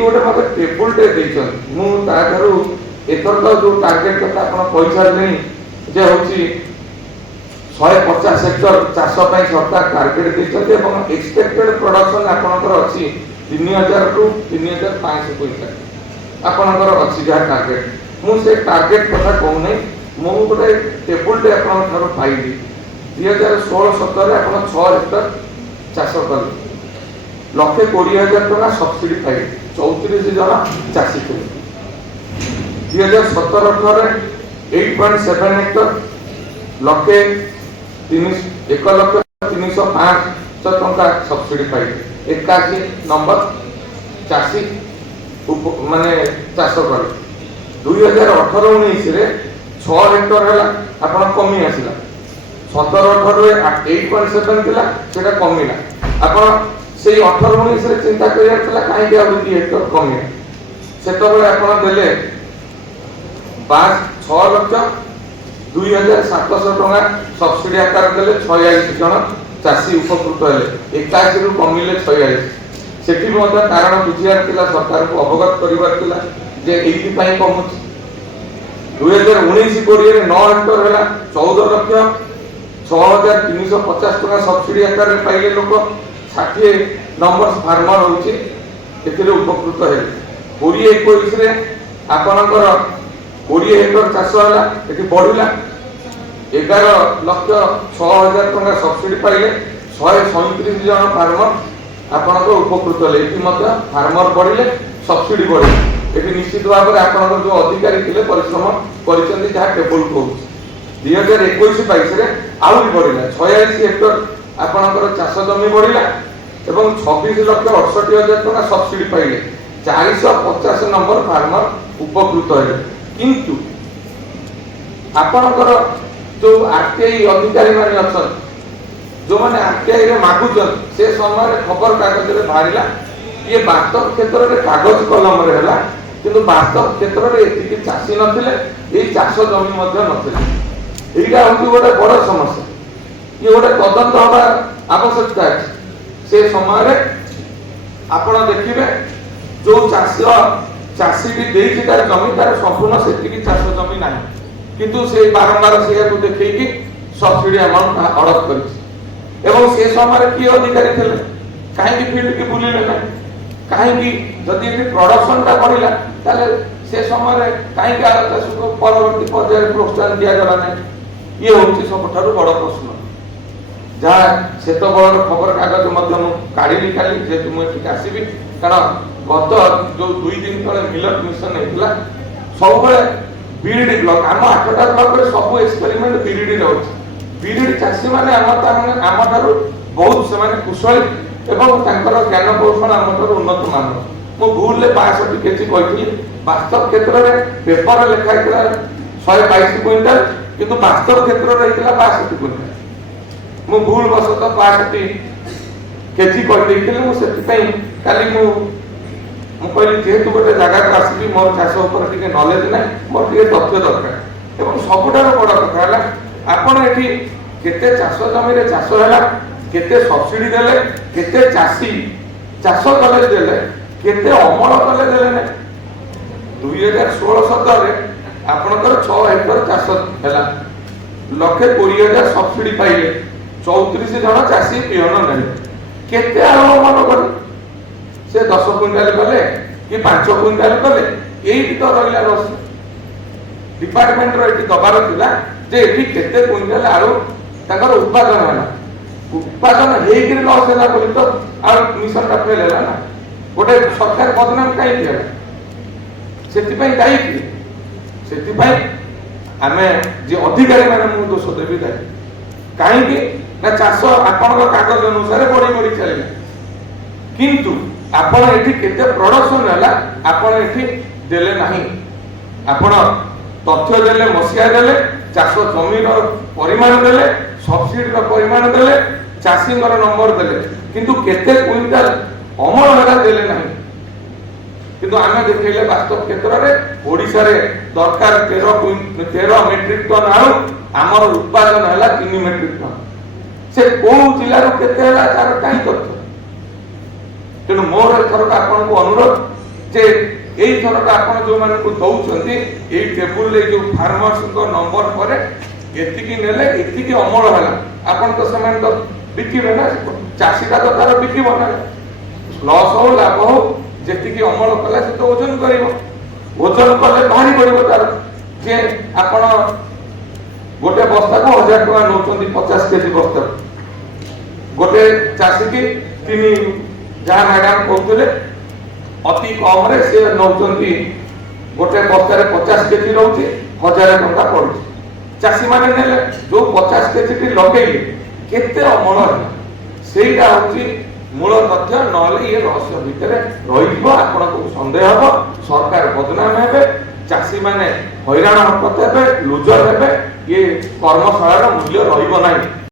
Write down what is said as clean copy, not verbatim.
गोटे मत टेबुल टे एथर तो जो टार्गेट कथा आप पैसा जे हूँ 150 हेक्टर चाष सरकार टार्गेट देते एक्सपेक्टेड प्रोडक्शन आपंकर अच्छी 3000 टू 3500 पैसा आपंकर अच्छी जहाँ टार्गेट मुझे टार्गेट कथा कहूना मुझे गोटे टेबुल टे आप पाइली 2016-17 आप 6 हेक्टर चाष कले 1,20,000 टका सब्सिडी पाइले 34 जन चाषी थे 2017-18 8.7 हेक्टर 1,03,500 टका सब्सिडी पाइले 81 नंबर चाषी माने चाष कले 2018-19 रे 6 हेक्टर है आप कमी आसला 17-18 8.7 थिला सेटा कमिला आप से 18-19 रे चिंता करिया कहीं आ 2 हेक्टर कमी से आप देले 6,02,700 टका सब्सिडी आकार देले 46 जन चाषी उपकृत हेले 81 रु कमिले 46 सेठी मध्य कारण बुझियार थिला सरकार को अवगत करिवार थिला जे एथि पई कमुच 2019-20 रे 9 हेक्टर हैला 14 लाख 6,350 टका सब्सिडी आकार पाइले लोक 60 नंबर फार्मर होची एथिरे उपकृत हेले 2021 रे आपनकर 20 हेक्टर चाष होला एठी बढ़िला 11,06,000 टका सब्सिडी पाइले 137 जन फार्मर आपनको उपकृत हेले एठी मध्य फार्मर बढ़िले सब्सिडी बढ़िले एठी निश्चित भाव में आपनकर जो अधिकारी थिले परिश्रम करिसंती जहा टेबल को 2021-22 रे आउरी बढ़िला 46 हेक्टर आपनकर चाष जमी बढ़िला एवं 26,68,000 टका सब्सिडी पाइले 450 नंबर फार्मर उपकृत हेले किंतु आपनकर जो आरटीआई अधिकारी माने अछन जो माने आरटीआई रे मागुचन से समय खबर कागज रे बाहरिला ये वास्तव क्षेत्र रे कागज कलम रे हला किंतु वास्तव क्षेत्र रे एति चासी नथिले ए चाष जमी मध्ये नथिले एइटा होती गोटे बड़ समस्या ये गोटे तदंत हवा आवश्यकता है से समय रे आपण देखिबे जो चाषी भी देइछि तार जमी तार संपूर्ण सेतिकी चाष जमी नाही किंतु से बारंबार से को देखैकि सब्सिडी अमाउंट हड़प करिछि एवं से समय की अधिकारी थिले काहे की फील्ड की बुलिले ना काहे की जदि एठी प्रोडक्शन ता बढ़िला ताले से समय काहे की आला चाष को परवर्ती पर्याय प्रोत्साहन दिया गला ना ये होछि सबठारु बड़ प्रश्न जहाँ से तो बड़ खबर कागज मध्यम काढिली खाली जे तुम एठी आसीबी कारण गत जो 2 दिन तले मिलट मिशन हेतला सब बेले बीडीडी ब्लॉक आम 8टा ब्लॉक रे सब एक्सपेरिमेंट बीडीडी रहउछि बीडीडी चासी माने आम थारु बहुत से माने कुशल एवं तांकर ज्ञान कौशल आम थारु उन्नत मान मो भूल ले 62 केजी कहिथि वास्तव क्षेत्र रे पेपर लिखा हितला 122 क्विंटल किंतु वास्तव क्षेत्र रे हितला 62 क्विंटल मो भूल बसत 62 केजी कहि दैथिले मो सेति पई काली मो कहली जेहेतु गोटे जगह को आसबी मोर चाष उपर टिके नॉलेज ना मोर टिके तथ्य दरकार एवं सबुठार बड़ कथा है आपण एठी केते चाष जमी रे चाष हैला केते सब्सिडी देले केते चासी चाष कले देले केते अमल कले देले ना 2016-17 रे आपनकर 6 हेक्टर चाष हैला 1,20,000 सब्सिडी पाइले 34 जन चासी पियन नेले केते अमल कर से 10 क्विंटाल कले कि 5 क्विंटाल कले यही तो रहिला रस डिपार्टमेंट रो एटी दबार थिला जे एटी केते क्विंटाल आरो ताकर उत्पादन होला उत्पादन हेइ कि लॉस होला बोली तो आ मिशन टा फेल होला ना गोटे सरकार बदनाम काई दिया सेति पई दाई कि सेति पई आमे जे अधिकारी माने मु दोष देबी दाई काई कि ना चाष आपन कागज अनुसार बड़ी बड़ी चले किंतु आपण एठी केते प्रोडक्शन होला आपण एठी देले नाही आपण तथ्य देले मसिया देले चाष जमीन परिमाण देले सब्सिडी रो परिमाण देले चाषी नंबर देले किंतु केते क्विंटल अमल होला देले नाही किंतु आमे देखैले वास्तव क्षेत्र रे ओडिसा रे दरकार 13 मेट्रिक टन आउ हमर उत्पादन होला 3 मेट्रिक टन से को जिल्ला रो केते होला तार काई तथ्य तेणु मोर एथर आपन को अनुरोध जे एई थरका आपण जो माने को दउछंती एई टेबुल ले जो फार्मर्स को नंबर परे एतिकी नेले एतिकी अमल होला आपण तो समान तो बिकिबे ना चासी का तो तार बिकिबो ना लॉस हो लाभ हो जेतिकी अमल कला से तो वजन करिवो वजन कले भारी पड़िबो तार जे आपण गोटे बस्ता को 1000 टका नौचंदी 50 केजी बस्ता गोटे चासी की तिनी जहाँ मैडम कहते अति कम रे से नौचंदी गोटे बस्तार 50 केजी रोचे 1000 टका पड़ुଛି चासी माने नेले जो 50 केजी टी लगेइले केते अमल सेटा होची मूल तथ्य नले ये रहस्य भितर रहिबो आपण को संदेह हो सरकार बदनाम हेबे चासी माने हैरान हरकत हेबे लूजर हेबे ये कर्मशाला मूल्य रहिबो नाही।